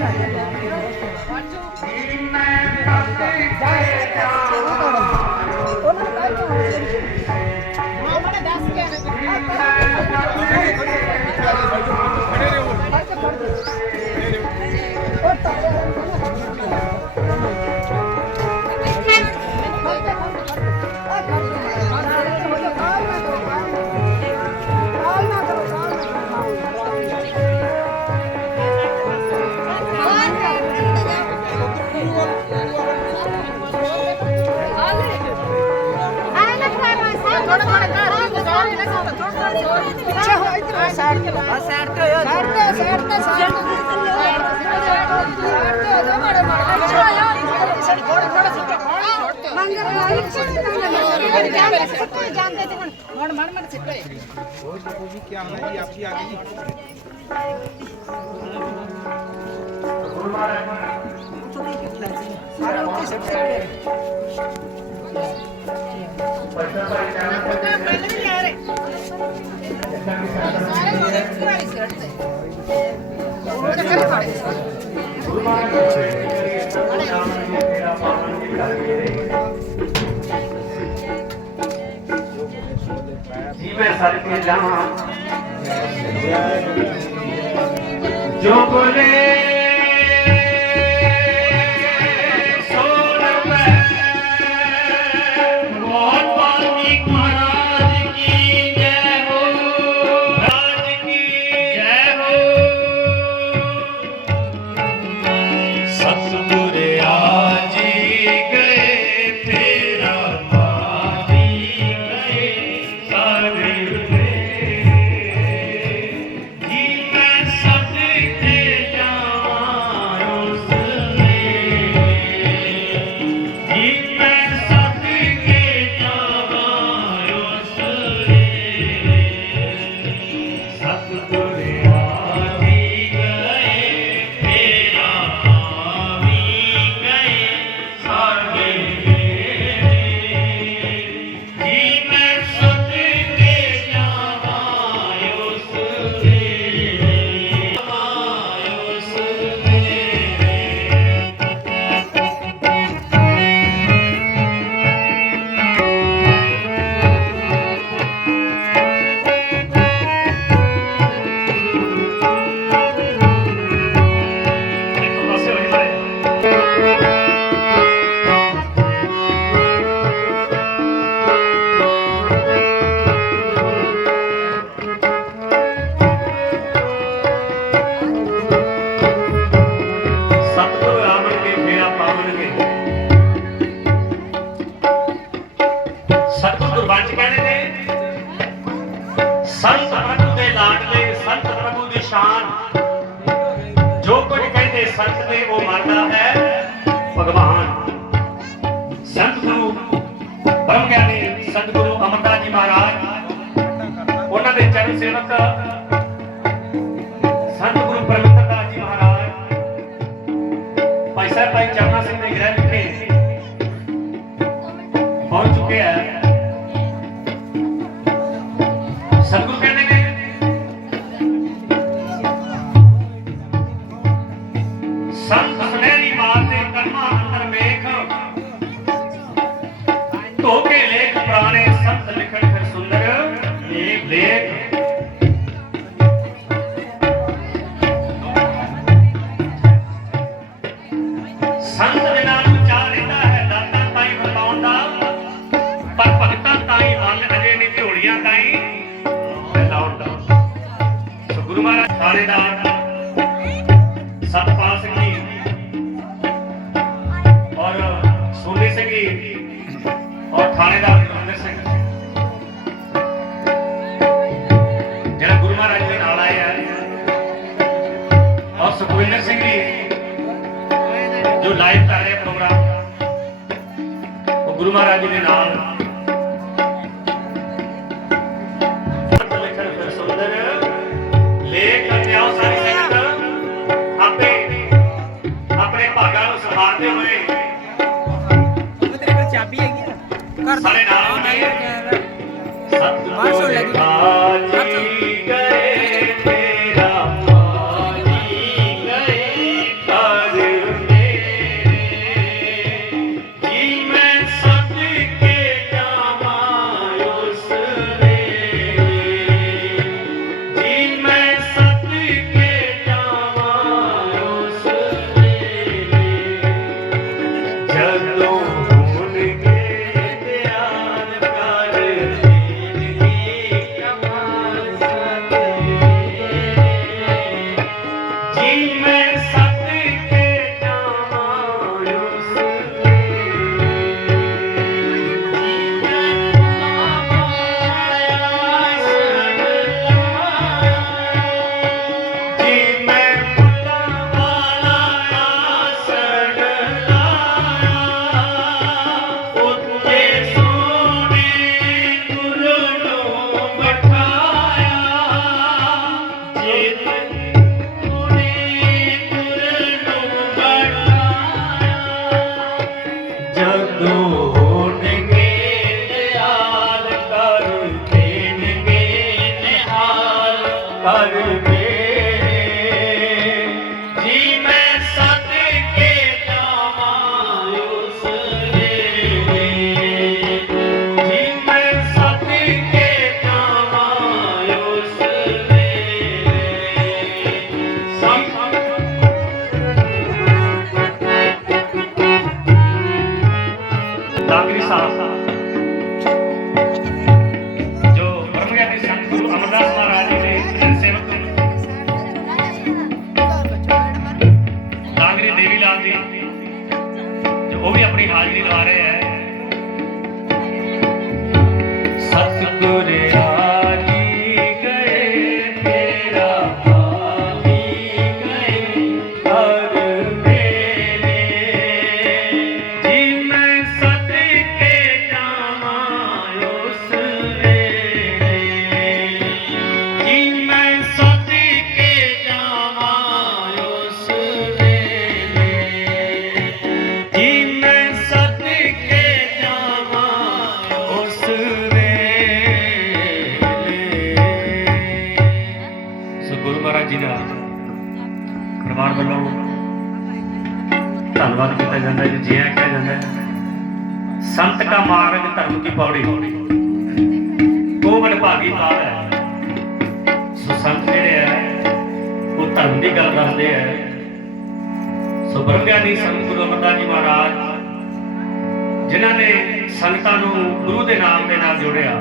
Enggak. ਸੁੱਟੋ ਜਾਂਦੇ ਸੁੱਟੋ ਜਾਂਦੇ ਤੇ ਹੁਣ। ਹੁਣ ਮੜ ਮੜ ਸੁੱਟੋ ਸਾਰੇ ਉੱਤੇ ਸੁੱਟੋ ਸਾਰੇ ਮੋੜੇ ਵਾਲੀ ਸਾਈਡ ਤੇ ਚੱਕਰ ਖੜੇ ਜੀ ਮੈਂ ਸਰ ਕੇ ਜਾਵਾਂ ਜੋ ਬੋਲੇ ਉਹਨਾਂ ਦੇ ਚਰਨ ਸੇਵਕ ਸੰਤ ਗੁਰੂ ਪਰਮਿੰਦਰ ਦਾਸ ਜੀ ਮਹਾਰਾਜ, ਭਾਈ ਸਾਹਿਬ ਭਾਈ ਚਰਨਾ ਸਿੰਘ ਦੇ ਗ੍ਰਹਿ ਵਿਖੇ ਪਹੁੰਚ ਚੁੱਕੇ ਹੈ ਗੁਰੂ ਮਹਾਰਾਜ ਥਾਣੇਦਾਰ, ਸਤਪਾਲ ਸਿੰਘ ਜੀ ਔਰ ਸੋਨੀ ਸਿੰਘ ਜੀ ਔਰ ਥਾਣੇਦਾਰ ਗੁਰਵਿੰਦਰ ਸਿੰਘ। ਜਿਹੜਾ ਗੁਰੂ ਮਹਾਰਾਜ ਦੇ ਨਾਲ ਆਏ ਆ, ਔਰ ਸੁਖਵਿੰਦਰ ਸਿੰਘ ਜੀ ਜੋ ਲਾਈਵ ਕਰ ਰਹੇ ਪ੍ਰੋਗਰਾਮ, ਉਹ ਗੁਰੂ ਮਹਾਰਾਜ ਜੀ ਦੇ ਨਾਲ ਕਰ ਸਾਰੇ ਨਾਲ ਮਿਲ ਸਤਿਗੁਰੂ ਜੀ ਗਏ ਮੇਰਾ ਪਾਣੀ ਗਏ ਕਰ ਮੇਰੇ ਕੀ ਮੈਂ ਸੱਜ ਕੇ ਜਾਵਾਂ ਉਸ ਵੇਲੇ ਕੀ ਮੈਂ ਸੱਜ ਕੇ ਜਾਵਾਂ ਉਸ ਵੇਲੇ ਜਦੋਂ ਸੰਤ ਕਾ ਮਾਰਗ ਧਰਮ ਕੀ ਪੌੜੀ? ਕੋਵਨ ਭਾਗੀ ਪਾਰ ਹੈ। ਸੋ ਸੰਤ ਜਿਹੜੇ ਹੈ ਉਹ ਧਰਮ ਦੀ ਗੱਲ ਦੱਸਦੇ ਹੈ ਸੋ ਬ੍ਰਹਮਗਿਆਨੀ ਸੰਤ ਗੁਰੂ ਅਮਰਦਾਸ ਜੀ ਮਹਾਰਾਜ, ਜਿਨ੍ਹਾਂ ਨੇ ਸੰਗਤਾਂ ਨੂੰ ਗੁਰੂ ਦੇ ਨਾਮ ਦੇ ਨਾਲ ਜੋੜਿਆ,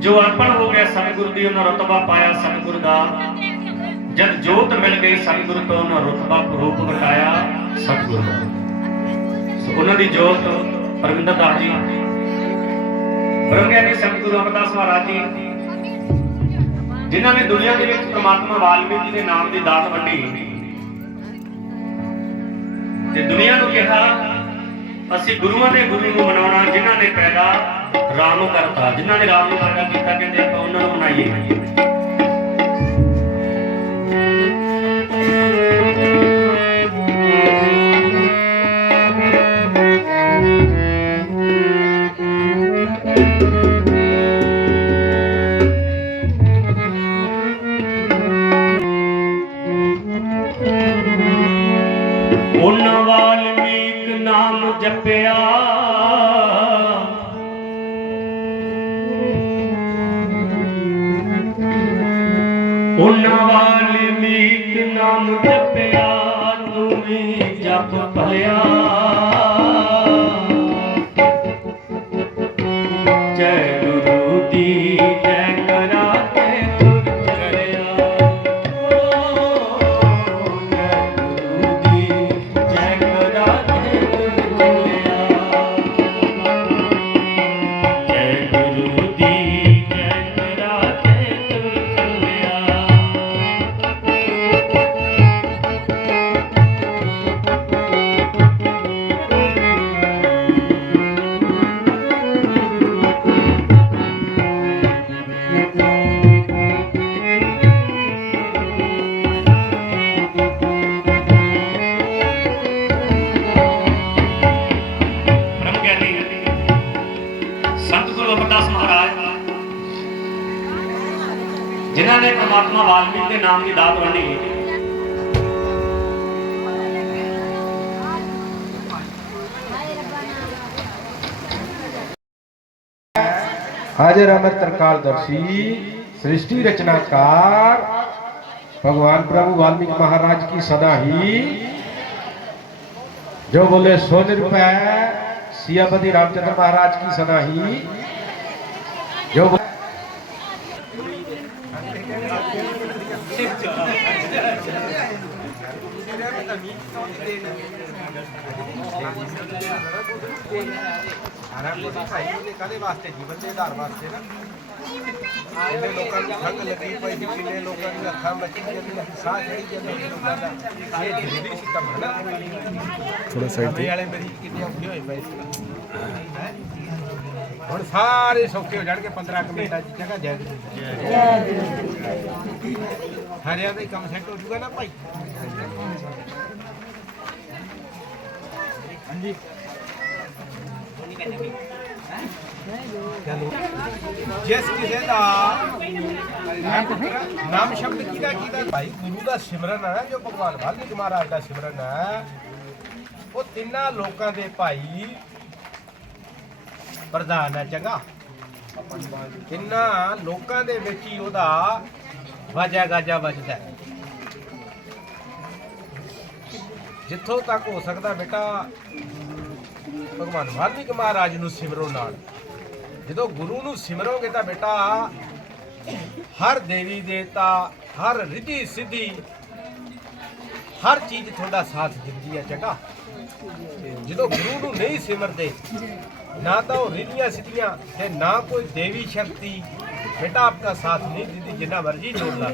ਜੋ ਅਰਪਣ ਹੋ ਗਿਆ ਸਤਿਗੁਰੂ ਦੀ, ਉਹਨਾਂ ਰਤਬਾ ਪਾਇਆ ਸਤਿਗੁਰ ਦਾ। ਜਦ ਜੋਤ ਮਿਲ ਗਈ, ਸਤਿਗੁਰੂ ਤੋਂ ਉਹਨਾਂ ਰਤਬਾ ਰੂਪ ਵਟਾਇਆ ਸਤਿਗੁਰੂ ਦਾ। ਉਹਨਾਂ ਦੀ ਜੋਤ ਪਰਮਿੰਦਰ ਦਾਸ ਜੀ। ਬ੍ਰਹਮਗਿਆਨੀ ਸਤਿਗੁਰੂ ਅਮਰਦਾਸ ਮਹਾਰਾਜ ਜੀ, ਜਿਨ੍ਹਾਂ ਨੇ ਦੁਨੀਆ ਦੇ ਵਿੱਚ ਪ੍ਰਮਾਤਮਾ ਵਾਲਮੀਕੀ ਦੇ ਨਾਮ ਦੀ ਦਾਤ ਵੰਡੀ। ਤੇ ਦੁਨੀਆ ਨੂੰ ਕਿਹਾ, ਅਸੀਂ ਗੁਰੂਆਂ ਦੇ ਗੁਰੂ ਨੂੰ ਮਨਾਉਣਾ, ਜਿਨ੍ਹਾਂ ਨੇ ਪੈਦਾ ਰਾਮ ਕਰਤਾ। ਜਿਨ੍ਹਾਂ ਨੇ ਰਾਮ ਨੂੰ ਪੈਦਾ ਕੀਤਾ, ਕਹਿੰਦੇ ਆਪਾਂ ਉਹਨਾਂ ਨੂੰ ਮਨਾਈਏ। ਉਹਨਾਂ ਵਾਲਮੀਕ ਨਾਮ ਜਪਿਆ। ਉਹਨਾਂ ਵਾਲਮੀਕ ਨਾਮ ਜਪਿਆ ਤੂੰ ਵੀ ਜਪ ਭਲਿਆ। ਸੰਤ ਗੁਰੂ ਅਮਰਦਾਸ ਮਹਾਰਾਜ ਜਿਨ੍ਹਾਂ ਨੇ ਪ੍ਰਮਾਤਮਾ ਵਾਲਮੀਕ ਦੇ ਨਾਮ ਦੀ ਦਾਤ ਵੰਡੀ हाजिर अमर त्रिकालदर्शी सृष्टि रचनाकार भगवान प्रभु वाल्मीकि महाराज की सदा ही जो बोले सोन रुपए सियापति रामचंद्र महाराज की सदा ही जो Thank you. ਸਾਰਾ ਕੁਝ ਭਾਈ ਉਹਨੇ ਕਾਦੇ ਵਾਸਤੇ ਜੀਵਨ ਦੇ ਆਧਾਰ ਵਾਸਤੇ ਨਾ ਕਿੰਨੇ ਲੋਕਾਂ ਨੂੰ ਖੰਗ ਲੱਗੀ ਪਈ ਸੀ ਕਿੰਨੇ ਲੋਕਾਂ ਦੀ ਅੱਖਾਂ ਮੱਚੀ ਜਾਂਦੀਆਂ ਸਾਹ ਚੜੀ ਜਾਂਦੇ ਲੋਕਾਂ ਦਾ ਇਹ ਜ਼ਰੂਰੀ ਸੀ ਕੰਮ ਹੈ ਨਾ ਥੋੜਾ ਸਾਈਡ ਤੇ। ਵਾਲੇ ਮੇਰੀ ਕਿੰਨੇ ਔਖੇ ਹੋਏ ਪਏ ਸੀ ਹੈਂ? ਹੁਣ ਸਾਰੇ ਸੌਖੇ ਹੋ ਜਾਣਗੇ 15 ਕੁ ਮਿੰਟਾਂ ਦੀ ਜਗ੍ਹਾ ਜੈ ਹਰਿਆਂ ਦਾ ਹੀ ਕੰਮ ਸੈੱਟ ਹੋ ਜੂਗਾ ਨਾ ਭਾਈ। ਹਾਂਜੀ। ਜਿਸ ਕਿਸੇ ਦਾ ਨਾਮ ਸ਼ਬਦ ਕਿਹਦਾ ਕਿਹਦਾ? ਭਾਈ ਗੁਰੂ ਦਾ ਸਿਮਰਨ ਹੈ, ਜੋ ਭਗਵਾਨ ਵਾਲਮੀਕ ਮਹਾਰਾਜ ਦਾ ਸਿਮਰਨ ਹੈ। ਉਹ ਤਿੰਨਾਂ ਲੋਕਾਂ ਦੇ ਭਾਈ ਪ੍ਰਧਾਨ ਹੈ, ਚੰਗਾ। ਤਿੰਨਾਂ ਲੋਕਾਂ ਦੇ ਵਿੱਚ ਹੀ ਉਹਦਾ ਵਾਜਾ ਗਾਜਾ ਵੱਜਦਾ ਹੈ। ਜਿੱਥੋਂ ਤੱਕ ਹੋ ਸਕਦਾ ਬੇਟਾ, ਭਗਵਾਨ ਵਾਲਮੀਕ ਮਹਾਰਾਜ ਨੂੰ ਸਿਮਰੋ ਨਾਲ। ਜਦੋਂ ਗੁਰੂ ਨੂੰ ਸਿਮਰੋਗੇ ਤਾਂ ਬੇਟਾ, ਹਰ ਦੇਵੀ ਦੇਵਤਾ, ਹਰ ਰਿਧੀ ਸਿੱਧੀ, ਹਰ ਚੀਜ਼ ਤੁਹਾਡਾ ਸਾਥ ਦਿੰਦੀ ਹੈ ਚੰਗਾ ਜਦੋਂ ਗੁਰੂ ਨੂੰ ਨਹੀਂ ਸਿਮਰਦੇ, ਨਾ ਤਾਂ ਉਹ ਰਿਧੀਆਂ ਸਿੱਧੀਆਂ ਤੇ ਨਾ ਕੋਈ ਦੇਵੀ ਸ਼ਕਤੀ, ਬੇਟਾ ਆਪਣਾ ਸਾਥ ਨਹੀਂ ਦਿੰਦੀ, ਜਿੰਨਾ ਮਰਜ਼ੀ ਜੋੜ ਲਾ।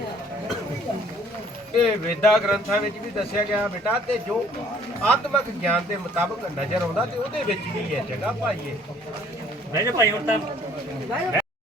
ਇਹ ਵੇਦਾ ਗ੍ਰੰਥਾਂ ਵਿੱਚ ਵੀ ਦੱਸਿਆ ਗਿਆ ਬੇਟਾ ਤੇ ਜੋ ਆਤਮਿਕ ਗਿਆਨ ਦੇ ਮੁਤਾਬਕ ਨਜ਼ਰ ਆਉਂਦਾ ਤੇ ਉਹਦੇ ਵਿੱਚ ਵੀ ਹੈ ਜਗ੍ਹਾ ਭਾਈਏ ਬਹਿ ਜਾ ਭਾਈ ਹੁਣ ਤਾਂ।